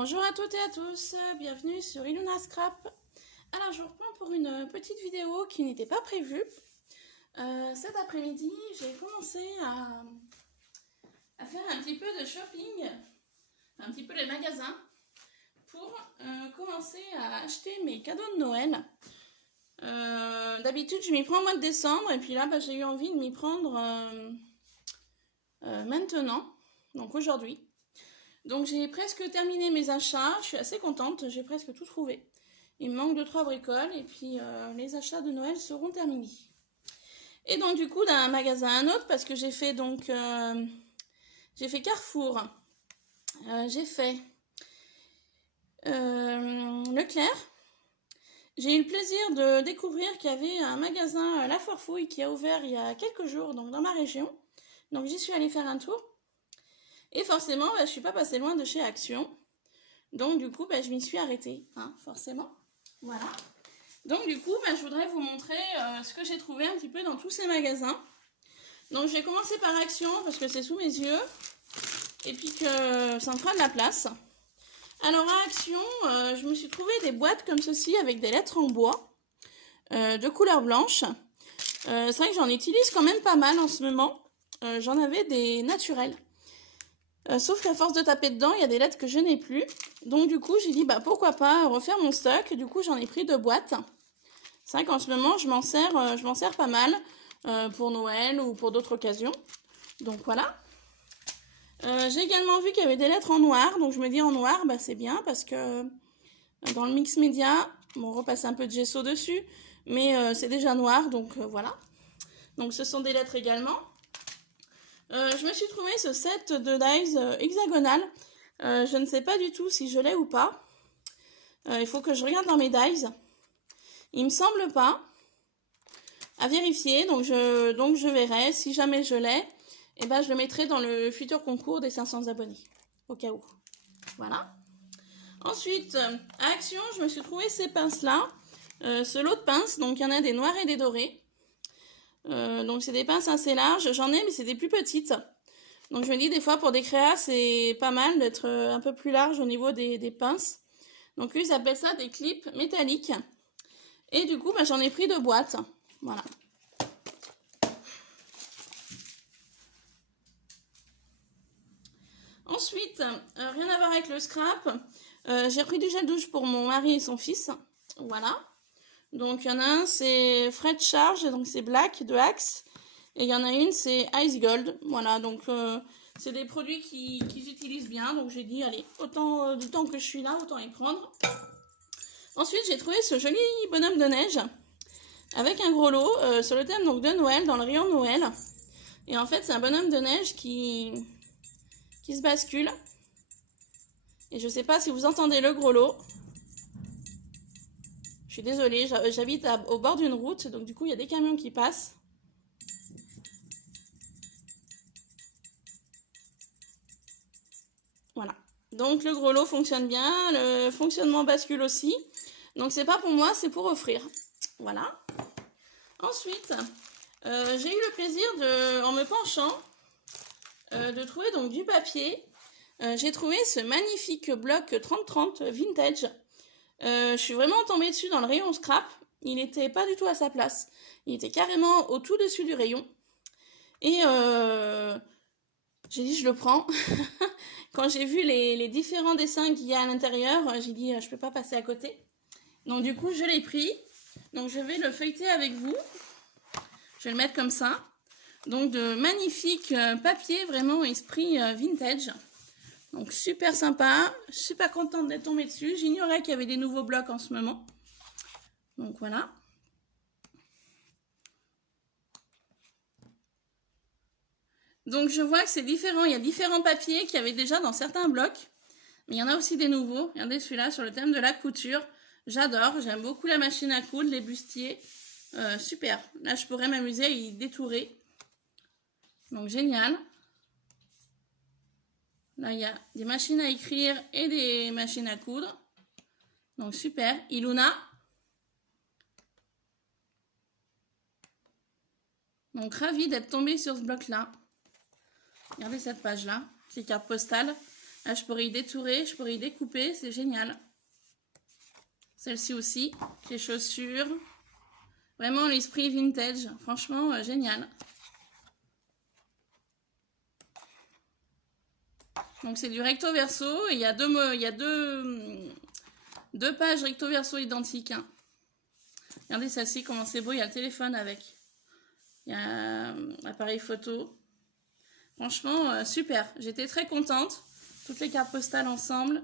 Bonjour à toutes et à tous, bienvenue sur Iluna Scrap. Alors je vous reprends pour une petite vidéo qui n'était pas prévue. Cet après-midi, j'ai commencé à faire un petit peu de shopping, un petit peu les magasins, pour commencer à acheter mes cadeaux de Noël. D'habitude, je m'y prends au mois de décembre, et puis là, j'ai eu envie de m'y prendre maintenant, donc aujourd'hui. Donc j'ai presque terminé mes achats, je suis assez contente, j'ai presque tout trouvé. Il me manque 2-3 bricoles et puis les achats de Noël seront terminés. Et donc du coup d'un magasin à un autre, parce que j'ai fait Carrefour, j'ai fait Leclerc. J'ai eu le plaisir de découvrir qu'il y avait un magasin La Foire Fouille qui a ouvert il y a quelques jours donc dans ma région. Donc j'y suis allée faire un tour. Et forcément, je ne suis pas passée loin de chez Action. Donc du coup, je m'y suis arrêtée, forcément. Voilà. Donc du coup, je voudrais vous montrer ce que j'ai trouvé un petit peu dans tous ces magasins. Donc je vais commencer par Action parce que c'est sous mes yeux. Et puis que ça me fera de la place. Alors à Action, je me suis trouvé des boîtes comme ceci avec des lettres en bois de couleur blanche. C'est vrai que j'en utilise quand même pas mal en ce moment. J'en avais des naturels. Sauf qu'à force de taper dedans, il y a des lettres que je n'ai plus. Donc du coup, j'ai dit pourquoi pas refaire mon stock. Du coup, j'en ai pris 2 boîtes. C'est vrai qu'en ce moment, je m'en sers pas mal pour Noël ou pour d'autres occasions. Donc voilà. J'ai également vu qu'il y avait des lettres en noir. Donc je me dis en noir, c'est bien parce que dans le mix média, on repasse un peu de gesso dessus. Mais c'est déjà noir, donc voilà. Donc ce sont des lettres également. Je me suis trouvé ce set de dies hexagonal. Je ne sais pas du tout si je l'ai ou pas. Il faut que je regarde dans mes dies. Il me semble pas. À vérifier. Donc je verrai. Si jamais je l'ai, je le mettrai dans le futur concours des 500 abonnés. Au cas où. Voilà. Ensuite, à Action, je me suis trouvé ces pinces-là. Ce lot de pinces. Donc il y en a des noirs et des dorés. Donc c'est des pinces assez larges, j'en ai mais c'est des plus petites. Donc je me dis des fois pour des créas c'est pas mal d'être un peu plus large au niveau des pinces. Donc eux ils appellent ça des clips métalliques. Et du coup j'en ai pris 2 boîtes. Voilà. Ensuite, rien à voir avec le scrap, j'ai pris du gel douche pour mon mari et son fils. Voilà. Donc il y en a un c'est Fred Charge, donc c'est black de Axe. Et il y en a une c'est Ice Gold. Voilà, donc c'est des produits qu'ils utilisent bien. Donc j'ai dit allez, autant du temps que je suis là, autant y prendre. Ensuite j'ai trouvé ce joli bonhomme de neige avec un gros lot sur le thème donc, de Noël, dans le rayon Noël. Et en fait c'est un bonhomme de neige qui se bascule. Et je sais pas si vous entendez le gros lot. Je suis désolée, j'habite au bord d'une route, donc du coup il y a des camions qui passent. Voilà. Donc le gros lot fonctionne bien, le fonctionnement bascule aussi. Donc c'est pas pour moi, c'est pour offrir. Voilà. Ensuite, j'ai eu le plaisir en me penchant, de trouver donc du papier. J'ai trouvé ce magnifique bloc 30-30 vintage. Je suis vraiment tombée dessus dans le rayon scrap. Il n'était pas du tout à sa place. Il était carrément au tout dessus du rayon. Et j'ai dit je le prends. Quand j'ai vu les différents dessins qu'il y a à l'intérieur, j'ai dit je peux pas passer à côté. Donc du coup je l'ai pris. Donc je vais le feuilleter avec vous. Je vais le mettre comme ça. Donc de magnifiques papiers, vraiment esprit vintage. Donc super sympa, super contente d'être tombée dessus. J'ignorais qu'il y avait des nouveaux blocs en ce moment. Donc voilà. Donc je vois que c'est différent. Il y a différents papiers qu'il y avait déjà dans certains blocs. Mais il y en a aussi des nouveaux. Regardez celui-là sur le thème de la couture. J'adore, j'aime beaucoup la machine à coudre, les bustiers. Super. Là je pourrais m'amuser à y détourer. Donc génial. Là, il y a des machines à écrire et des machines à coudre. Donc, super. Iluna. Donc, ravie d'être tombée sur ce bloc-là. Regardez cette page-là. C'est carte postale. Là, je pourrais y détourer, je pourrais y découper, c'est génial. Celle-ci aussi, les chaussures. Vraiment l'esprit vintage, franchement, génial. Donc c'est du recto verso, et il y a deux pages recto verso identiques. Hein. Regardez celle-ci, comment c'est beau, il y a le téléphone avec. Il y a l'appareil photo. Franchement, super. J'étais très contente. Toutes les cartes postales ensemble.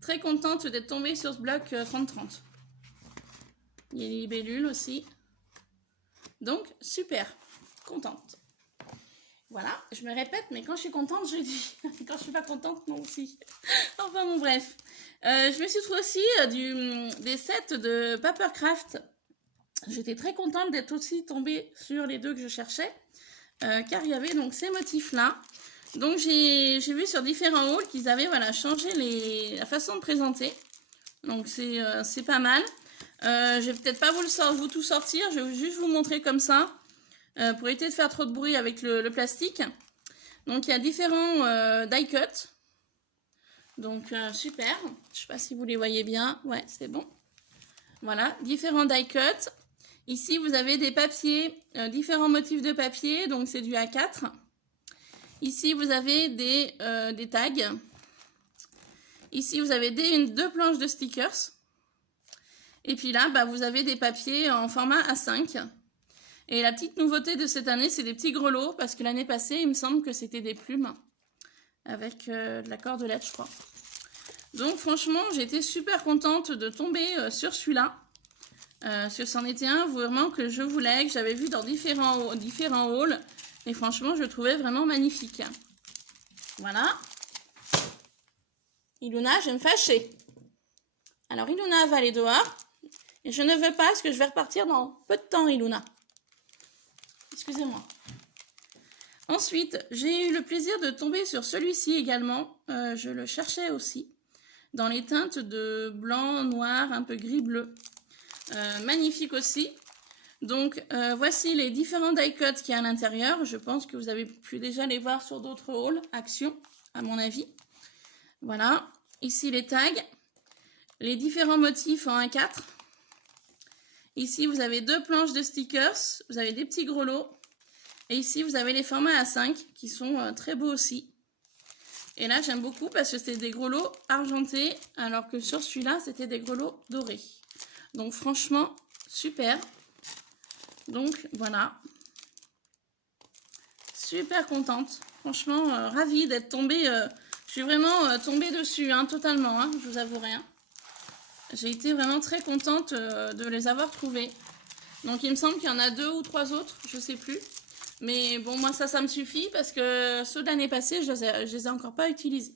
Très contente d'être tombée sur ce bloc 30-30. Il y a les libellules aussi. Donc, super. Contente. Voilà, je me répète, mais quand je suis contente, je dis. Quand je suis pas contente, non aussi. Enfin bon, bref. Je me suis trouvé aussi des sets de Papercraft. J'étais très contente d'être aussi tombée sur les deux que je cherchais. Car il y avait donc ces motifs-là. Donc j'ai vu sur différents hauls qu'ils avaient voilà, changé la façon de présenter. Donc c'est pas mal. Je vais peut-être pas vous tout sortir, je vais juste vous montrer comme ça. Pour éviter de faire trop de bruit avec le plastique. Donc il y a différents die cut. Donc super. Je sais pas si vous les voyez bien. Ouais, c'est bon. Voilà, différents die cut. Ici vous avez des papiers, différents motifs de papier. Donc c'est du A4. Ici vous avez des tags. Ici vous avez deux planches de stickers. Et puis là, bah, vous avez des papiers en format A5. Et la petite nouveauté de cette année, c'est des petits grelots, parce que l'année passée, il me semble que c'était des plumes, avec de la cordelette, je crois. Donc franchement, j'ai été super contente de tomber sur celui-là. C'en était un vraiment que je voulais, que j'avais vu dans différents hauls. Et franchement, je le trouvais vraiment magnifique. Voilà. Iluna, je vais me fâcher. Alors Iluna va aller dehors. Et je ne veux pas, parce que je vais repartir dans peu de temps, Iluna. Excusez-moi. Ensuite, j'ai eu le plaisir de tomber sur celui-ci également. Je le cherchais aussi. Dans les teintes de blanc, noir, un peu gris-bleu. Magnifique aussi. Donc, voici les différents die cuts qu'il y a à l'intérieur. Je pense que vous avez pu déjà les voir sur d'autres hauls. Action, à mon avis. Voilà. Ici, les tags. Les différents motifs en A4. Ici, vous avez deux planches de stickers. Vous avez des petits grelots. Et ici, vous avez les formats A5 qui sont très beaux aussi. Et là, j'aime beaucoup parce que c'était des grelots argentés, alors que sur celui-là, c'était des grelots dorés. Donc, franchement, super. Donc, voilà. Super contente. Franchement, ravie d'être tombée. Je suis vraiment tombée dessus, hein, totalement, hein, je vous avouerai. Hein. J'ai été vraiment très contente de les avoir trouvés. Donc, il me semble qu'il y en a 2 ou 3 autres, je ne sais plus. Mais bon, moi, ça me suffit parce que ceux de l'année passée, je les ai encore pas utilisés.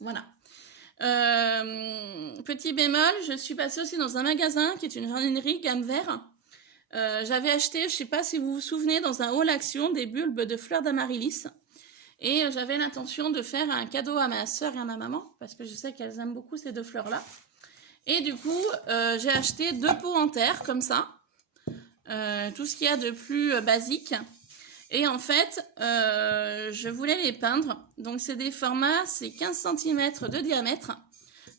Voilà. Petit bémol, je suis passée aussi dans un magasin qui est une jardinerie gamme vert. J'avais acheté, je ne sais pas si vous vous souvenez, dans un haul action, des bulbes de fleurs d'amaryllis. Et j'avais l'intention de faire un cadeau à ma soeur et à ma maman, parce que je sais qu'elles aiment beaucoup ces 2 fleurs-là. Et du coup, j'ai acheté 2 pots en terre, comme ça. Tout ce qu'il y a de plus basique. Et en fait, je voulais les peindre. Donc, c'est des formats, c'est 15 cm de diamètre.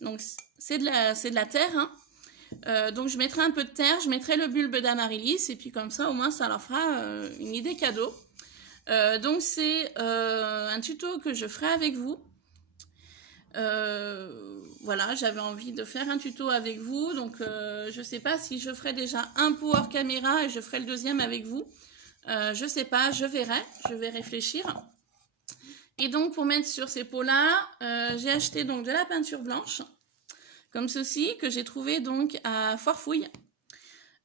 Donc, c'est de la terre. Hein. Donc, je mettrai un peu de terre, je mettrai le bulbe d'amaryllis. Et puis, comme ça, au moins, ça leur fera une idée cadeau. Donc, c'est un tuto que je ferai avec vous. Voilà, j'avais envie de faire un tuto avec vous. Donc, je ne sais pas si je ferai déjà un pot hors caméra et je ferai le deuxième avec vous. Je sais pas, je verrai, je vais réfléchir. Et donc pour mettre sur ces pots-là, j'ai acheté donc de la peinture blanche, comme ceci, que j'ai trouvé donc à Forfouille.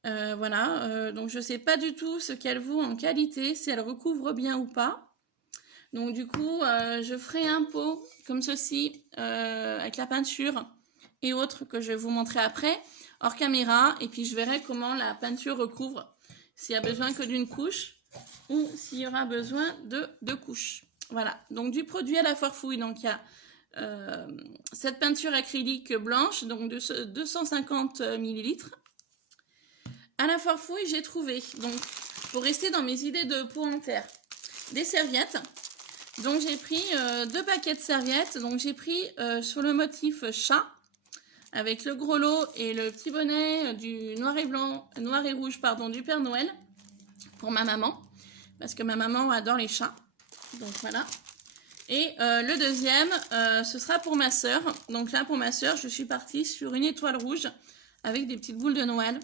Voilà, donc je sais pas du tout ce qu'elle vaut en qualité, si elle recouvre bien ou pas. Donc du coup, je ferai un pot comme ceci, avec la peinture et autres que je vais vous montrer après, hors caméra, et puis je verrai comment la peinture recouvre. S'il y a besoin que d'une couche ou s'il y aura besoin de 2 couches. Voilà, donc du produit à la Forfouille. Donc il y a cette peinture acrylique blanche, donc de 250 ml. À la Forfouille, j'ai trouvé, donc pour rester dans mes idées de pot en terre, des serviettes. Donc j'ai pris 2 paquets de serviettes. Donc j'ai pris sur le motif chat, avec le gros lot et le petit bonnet du noir et rouge, pardon, du Père Noël pour ma maman, parce que ma maman adore les chats. Donc voilà. Et le deuxième, ce sera pour ma soeur. Donc là, pour ma soeur, je suis partie sur une étoile rouge avec des petites boules de Noël.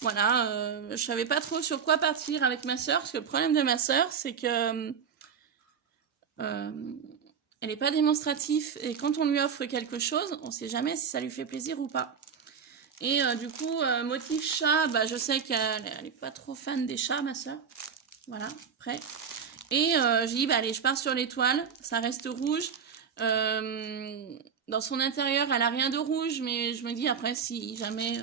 Voilà, je savais pas trop sur quoi partir avec ma soeur, parce que le problème de ma soeur, c'est que elle n'est pas démonstrative, et quand on lui offre quelque chose, on ne sait jamais si ça lui fait plaisir ou pas. Et du coup, motif chat, bah, je sais qu'elle n'est pas trop fan des chats, ma soeur. Voilà, prêt. Et j'ai dit, bah, allez, je pars sur l'étoile, ça reste rouge. Dans son intérieur, elle n'a rien de rouge, mais je me dis, après, si jamais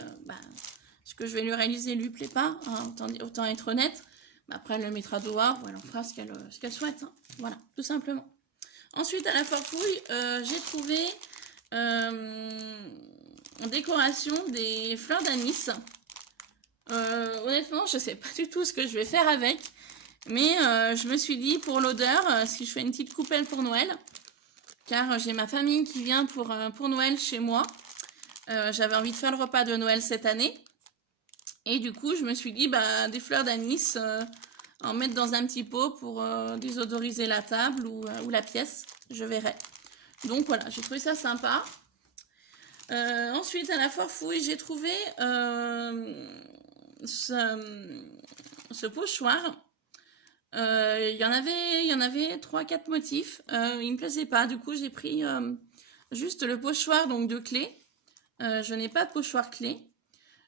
ce que je vais lui réaliser lui plaît pas, hein, autant être honnête, bah, après, elle le mettra dehors, ou elle en fera ce qu'elle souhaite. Hein. Voilà, tout simplement. Ensuite, à la Forfouille, j'ai trouvé en décoration des fleurs d'anis. Honnêtement, je ne sais pas du tout ce que je vais faire avec. Mais je me suis dit, pour l'odeur, si je fais une petite coupelle pour Noël, car j'ai ma famille qui vient pour Noël chez moi. J'avais envie de faire le repas de Noël cette année. Et du coup, je me suis dit, bah, des fleurs d'anis, en mettre dans un petit pot pour désodoriser la table ou la pièce. Je verrai. Donc voilà, j'ai trouvé ça sympa. Ensuite, à la Forfouille, j'ai trouvé ce pochoir. Il y en avait 3-4 motifs. Il me plaisait pas. Du coup, j'ai pris juste le pochoir donc, de clé. Je n'ai pas de pochoir clé.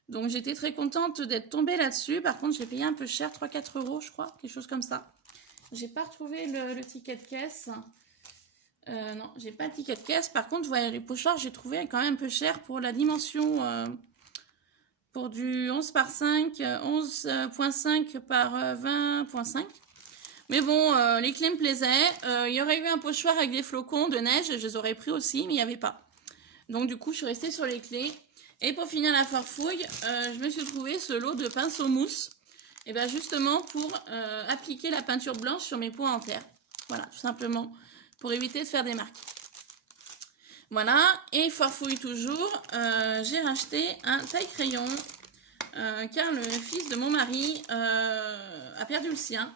Donc, j'étais très contente d'être tombée là-dessus. Par contre, j'ai payé un peu cher, 3-4 euros, je crois. Quelque chose comme ça. J'ai pas retrouvé le ticket de caisse. Non, j'ai pas de ticket de caisse. Par contre, voilà, les pochoirs, j'ai trouvé quand même un peu cher pour la dimension. Pour du 11 par 5, 11.5 par 20.5. Mais bon, les clés me plaisaient. Il y aurait eu un pochoir avec des flocons de neige, je les aurais pris aussi, mais il n'y avait pas. Donc du coup, je suis restée sur les clés. Et pour finir la Forfouille, je me suis trouvé ce lot de pinceaux mousse. Et bien justement pour appliquer la peinture blanche sur mes pots en terre. Voilà, tout simplement, pour éviter de faire des marques. Voilà, et Forfouille toujours, j'ai racheté un taille-crayon, car le fils de mon mari a perdu le sien.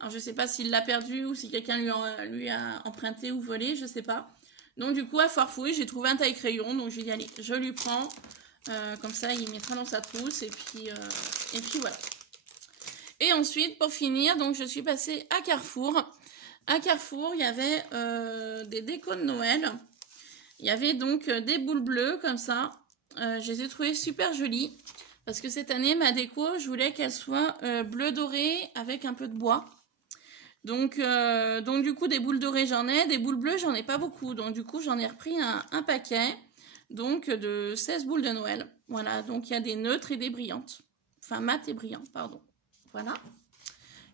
Alors, je ne sais pas s'il l'a perdu ou si quelqu'un lui a emprunté ou volé, je ne sais pas. Donc, du coup, à Forfouille, j'ai trouvé un taille-crayon. Donc, je lui ai dit, allez, je lui prends. Comme ça, il mettra dans sa trousse. Et puis voilà. Et ensuite, pour finir, donc, je suis passée à Carrefour. À Carrefour, il y avait des décos de Noël. Il y avait donc des boules bleues, comme ça. Je les ai trouvées super jolies. Parce que cette année, ma déco, je voulais qu'elle soit bleu doré avec un peu de bois. Donc du coup, des boules dorées, j'en ai. Des boules bleues, j'en ai pas beaucoup. Donc, du coup, j'en ai repris un paquet. Donc, de 16 boules de Noël. Voilà, donc il y a des neutres et des brillantes. Enfin, mat et brillant, pardon. Voilà.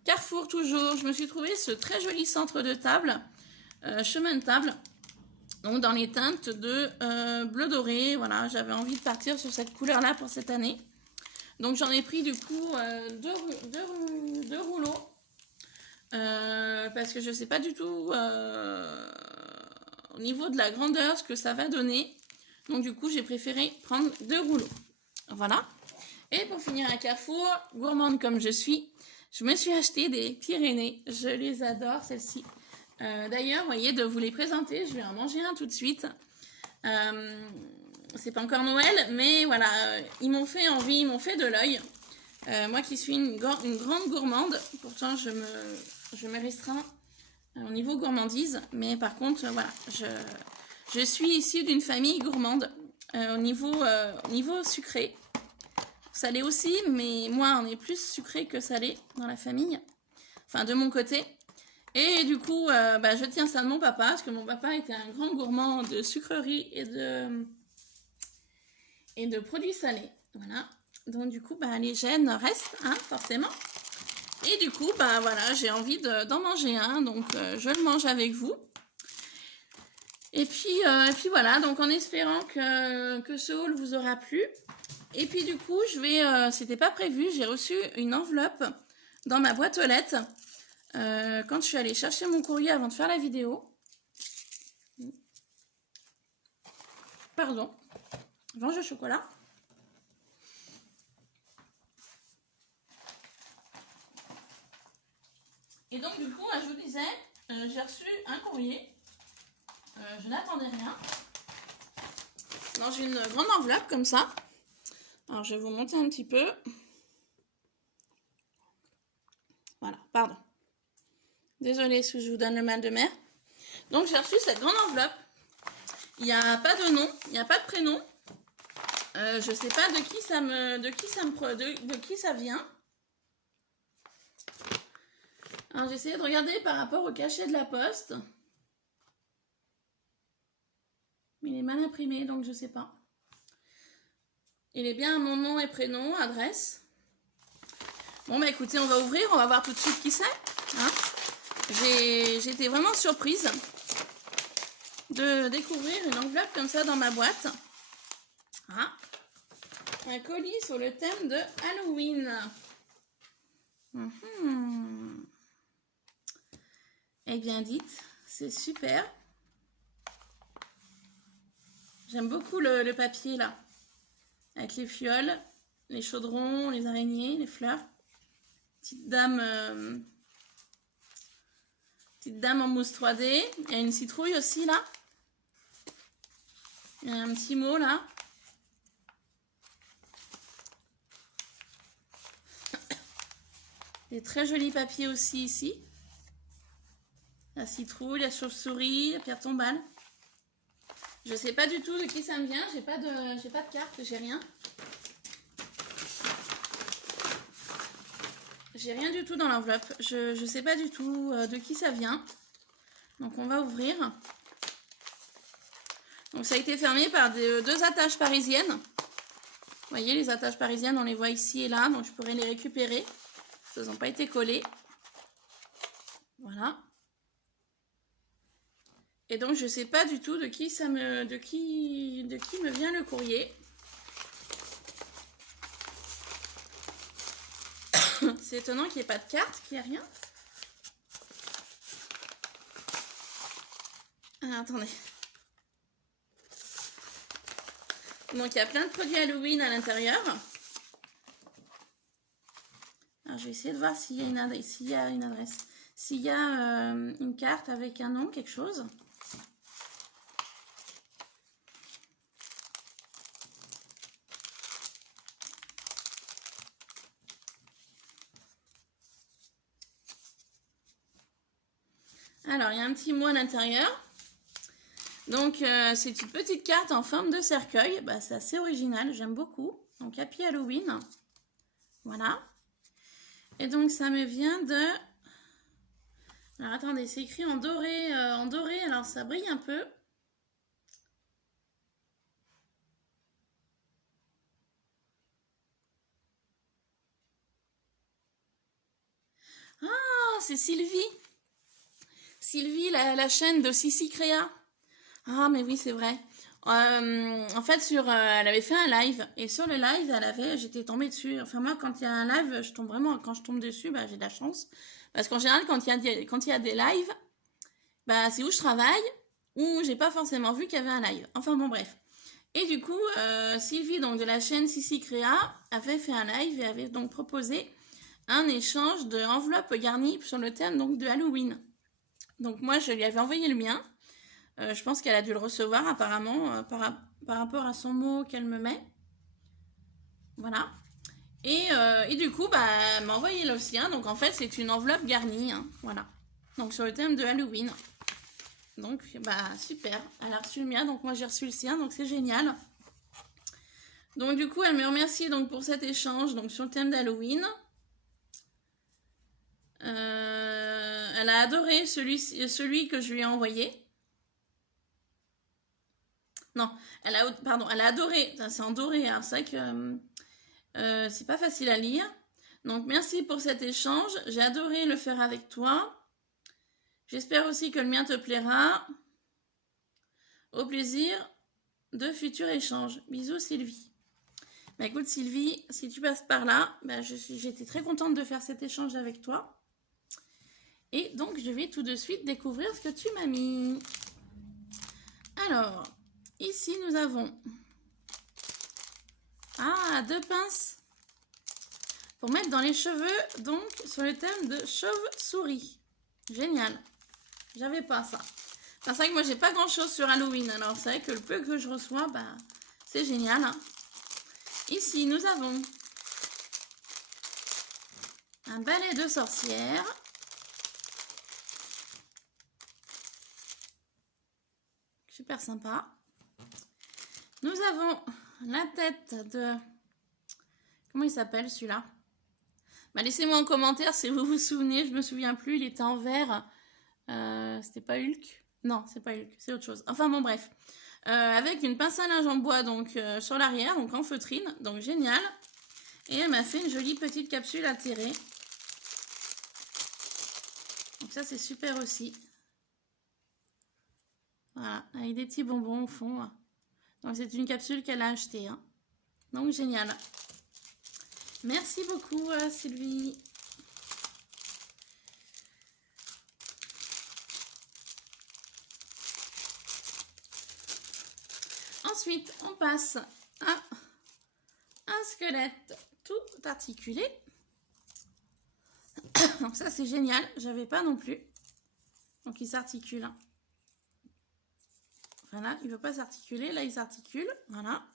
Carrefour, toujours. Je me suis trouvé ce très joli centre de table. Chemin de table. Donc, dans les teintes de bleu doré. Voilà, j'avais envie de partir sur cette couleur-là pour cette année. Donc, j'en ai pris, du coup, deux rouleaux. Parce que je ne sais pas du tout au niveau de la grandeur ce que ça va donner. Donc du coup j'ai préféré prendre 2 rouleaux. Voilà. Et pour finir à Carrefour, gourmande comme je suis, je me suis acheté des Pyrénées. Je les adore celles-ci. D'ailleurs, vous voyez, de vous les présenter, je vais en manger un tout de suite. C'est pas encore Noël, mais voilà, ils m'ont fait envie, ils m'ont fait de l'œil. Moi qui suis une grande gourmande, pourtant je me restreins au niveau gourmandise, mais par contre, voilà, je suis issue d'une famille gourmande au niveau sucré. Salé aussi, mais moi, on est plus sucré que salé dans la famille, enfin de mon côté. Et du coup, je tiens ça de mon papa, parce que mon papa était un grand gourmand de sucreries et de produits salés. Voilà. Donc du coup, les gènes restent, hein, forcément. Et du coup, voilà, j'ai envie d'en manger un, donc je le mange avec vous. Et puis voilà, donc en espérant que ce haul vous aura plu. Et puis du coup, c'était pas prévu, j'ai reçu une enveloppe dans ma boîte aux lettres quand je suis allée chercher mon courrier avant de faire la vidéo. Pardon. Mange au chocolat. Et donc du coup, je vous disais, j'ai reçu un courrier. Je n'attendais rien. Dans une grande enveloppe comme ça. Alors je vais vous montrer un petit peu. Voilà, pardon. Désolée si je vous donne le mal de mer. Donc j'ai reçu cette grande enveloppe. Il n'y a pas de nom, il n'y a pas de prénom. Je ne sais pas de qui ça vient. Alors j'ai essayé de regarder par rapport au cachet de la poste. Mais il est mal imprimé, donc je ne sais pas. Il est bien mon nom et prénom, adresse. Bon bah écoutez, on va ouvrir, on va voir tout de suite qui c'est. Hein, j'ai été vraiment surprise de découvrir une enveloppe comme ça dans ma boîte. Ah, un colis sur le thème de Halloween. Eh bien dites, c'est super. J'aime beaucoup le papier là. Avec les fioles, les chaudrons, les araignées, les fleurs. Petite dame en mousse 3D. Il y a une citrouille aussi là. Il y a un petit mot là. Des très jolis papiers aussi ici. La citrouille, la chauve-souris, la pierre tombale. Je sais pas du tout de qui ça me vient. J'ai pas de carte, j'ai rien. J'ai rien du tout dans l'enveloppe. Je sais pas du tout de qui ça vient. Donc on va ouvrir. Donc ça a été fermé par deux attaches parisiennes. Vous voyez, les attaches parisiennes, on les voit ici et là. Donc je pourrais les récupérer. Elles n'ont pas été collées. Voilà. Et donc je sais pas du tout de qui me vient le courrier. C'est étonnant qu'il n'y ait pas de carte, qu'il n'y ait rien. Alors, attendez. Donc il y a plein de produits Halloween à l'intérieur. Alors je vais essayer de voir s'il y a une adresse. S'il y a une carte avec un nom, quelque chose. Alors, il y a un petit mot à l'intérieur. Donc, c'est une petite carte en forme de cercueil. Bah, c'est assez original, j'aime beaucoup. Donc, Happy Halloween. Voilà. Et donc, ça me vient de... Alors, attendez, c'est écrit en doré. Alors ça brille un peu. Ah, c'est Sylvie. Sylvie, la chaîne de Sissi Créa. Ah, mais oui, c'est vrai. En fait, elle avait fait un live. Et sur le live, j'étais tombée dessus. Enfin, moi, quand il y a un live, quand je tombe dessus, bah, j'ai de la chance. Parce qu'en général, quand il y a des lives, bah, c'est où je travaille, ou j'ai pas forcément vu qu'il y avait un live. Enfin, bon, bref. Et du coup, Sylvie, donc de la chaîne Sissi Créa, avait fait un live et avait donc proposé un échange d'enveloppes garnies sur le thème donc, de Halloween. Donc moi, je lui avais envoyé le mien. Je pense qu'elle a dû le recevoir apparemment par rapport à son mot qu'elle me met. Voilà. Et du coup, bah, elle m'a envoyé le sien. Donc en fait, c'est une enveloppe garnie. Hein, voilà. Donc sur le thème de Halloween. Donc, bah, super. Elle a reçu le mien. Donc moi, j'ai reçu le sien. Donc c'est génial. Donc du coup, elle me remercie donc, pour cet échange donc, sur le thème d'Halloween. Elle a adoré celui que je lui ai envoyé. Non, elle a adoré. C'est en doré, alors c'est vrai que c'est pas facile à lire. Donc merci pour cet échange. J'ai adoré le faire avec toi. J'espère aussi que le mien te plaira. Au plaisir de futurs échanges. Bisous Sylvie. Bah écoute Sylvie, si tu passes par là, bah, j'étais très contente de faire cet échange avec toi. Et donc, je vais tout de suite découvrir ce que tu m'as mis. Alors, ici, nous avons... Ah, 2 pinces pour mettre dans les cheveux, donc, sur le thème de chauve-souris. Génial. J'avais pas ça. Enfin, c'est vrai que moi, j'ai pas grand-chose sur Halloween. Alors, c'est vrai que le peu que je reçois, bah, c'est génial. Hein. Ici, nous avons un balai de sorcière. Super sympa. Nous avons la tête de... Comment il s'appelle celui-là? Bah, laissez-moi en commentaire si vous vous souvenez. Je me souviens plus. Il était en vert. C'était pas Hulk? Non, c'est pas Hulk. C'est autre chose. Enfin bon, bref. Avec une pince à linge en bois donc sur l'arrière, donc en feutrine. Donc génial. Et elle m'a fait une jolie petite capsule à tirer. Donc ça, c'est super aussi. Voilà, avec des petits bonbons au fond. Donc c'est une capsule qu'elle a achetée. Hein. Donc génial. Merci beaucoup Sylvie. Ensuite, on passe à un squelette tout articulé. Donc ça c'est génial, j'avais pas non plus. Donc il s'articule. Hein. Voilà, il ne veut pas s'articuler. Là, il s'articule. Voilà.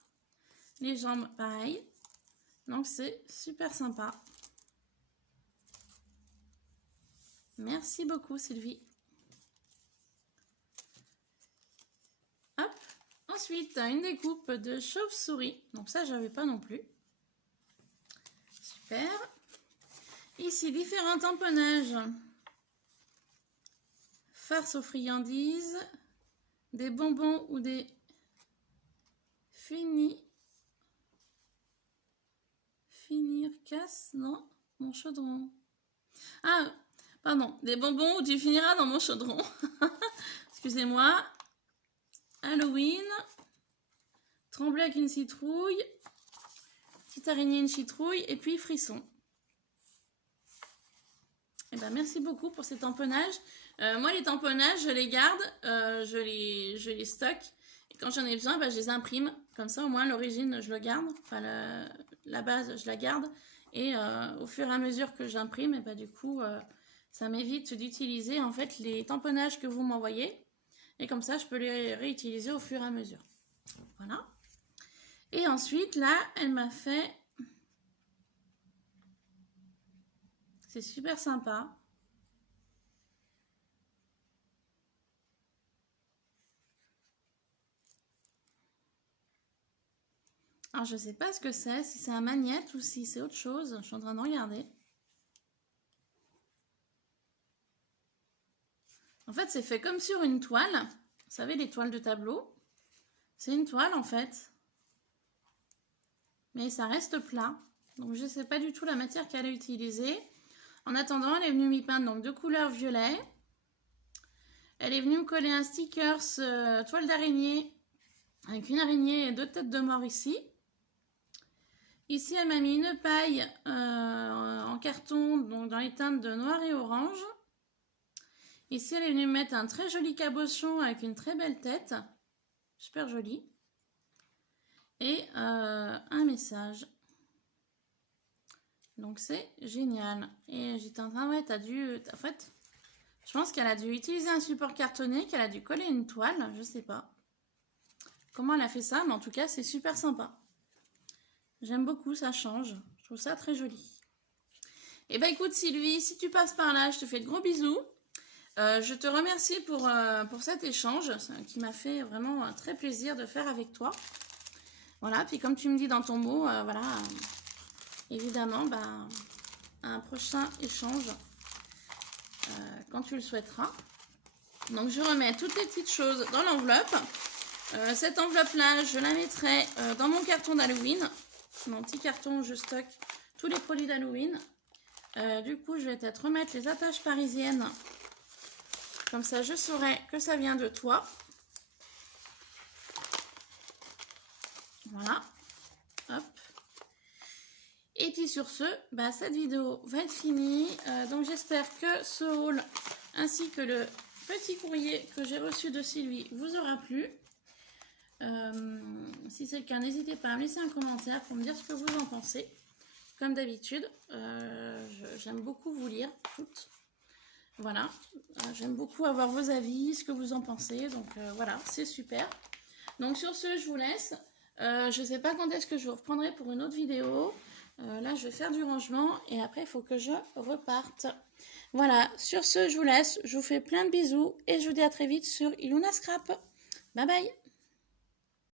Les jambes, pareil. Donc, c'est super sympa. Merci beaucoup, Sylvie. Hop. Ensuite, une découpe de chauve-souris. Donc, ça, j'avais pas non plus. Super. Ici, différents tamponnages. Farce aux friandises. Des bonbons ou des finir casse, non, mon chaudron. Ah, pardon, des bonbons où tu finiras dans mon chaudron. Excusez-moi. Halloween. Trembler avec une citrouille. Petite araignée, une citrouille. Et puis frisson. Eh ben, merci beaucoup pour ces tamponnages. Moi, les tamponnages, je les garde. Je les stocke. Et quand j'en ai besoin, ben, je les imprime. Comme ça, au moins, l'origine, je le garde. Enfin, la base, je la garde. Et au fur et à mesure que j'imprime, et ben, du coup, ça m'évite d'utiliser en fait les tamponnages que vous m'envoyez. Et comme ça, je peux les réutiliser au fur et à mesure. Voilà. Et ensuite, là, elle m'a fait... C'est super sympa. Alors, je sais pas ce que c'est, si c'est un magnète ou si c'est autre chose. Je suis en train de regarder. En fait, c'est fait comme sur une toile. Vous savez, les toiles de tableau. C'est une toile, en fait. Mais ça reste plat. Donc, je ne sais pas du tout la matière qu'elle a utilisée. En attendant, elle est venue m'y peindre donc, de couleur violet. Elle est venue me coller un sticker toile d'araignée avec une araignée et 2 têtes de mort ici. Ici, elle m'a mis une paille en carton donc dans les teintes de noir et orange. Ici, elle est venue me mettre un très joli cabochon avec une très belle tête. Super joli. Et un message. Donc, c'est génial. Et j'étais en train, ouais, t'as dû... En fait, je pense qu'elle a dû utiliser un support cartonné, qu'elle a dû coller une toile. Je sais pas comment elle a fait ça, mais en tout cas, c'est super sympa. J'aime beaucoup, ça change. Je trouve ça très joli. Et bah écoute Sylvie, si tu passes par là, je te fais de gros bisous. Je te remercie pour cet échange qui m'a fait vraiment très plaisir de faire avec toi. Voilà, puis comme tu me dis dans ton mot, voilà, évidemment, bah, un prochain échange quand tu le souhaiteras. Donc je remets toutes les petites choses dans l'enveloppe. Cette enveloppe-là, je la mettrai dans mon carton d'Halloween. Mon petit carton où je stocke tous les produits d'Halloween. Du coup, je vais peut-être remettre les attaches parisiennes. Comme ça, je saurai que ça vient de toi. Voilà. Hop. Et puis sur ce, bah, cette vidéo va être finie. Donc j'espère que ce haul ainsi que le petit courrier que j'ai reçu de Sylvie vous aura plu. Si c'est le cas, n'hésitez pas à me laisser un commentaire pour me dire ce que vous en pensez. Comme d'habitude, j'aime beaucoup vous lire toutes. Voilà, j'aime beaucoup avoir vos avis, ce que vous en pensez. Donc voilà, c'est super. Donc sur ce, je vous laisse. Je ne sais pas quand est-ce que je vous reprendrai pour une autre vidéo. Là, je vais faire du rangement et après, il faut que je reparte. Voilà, sur ce, je vous laisse. Je vous fais plein de bisous et je vous dis à très vite sur Iluna Scrap. Bye bye!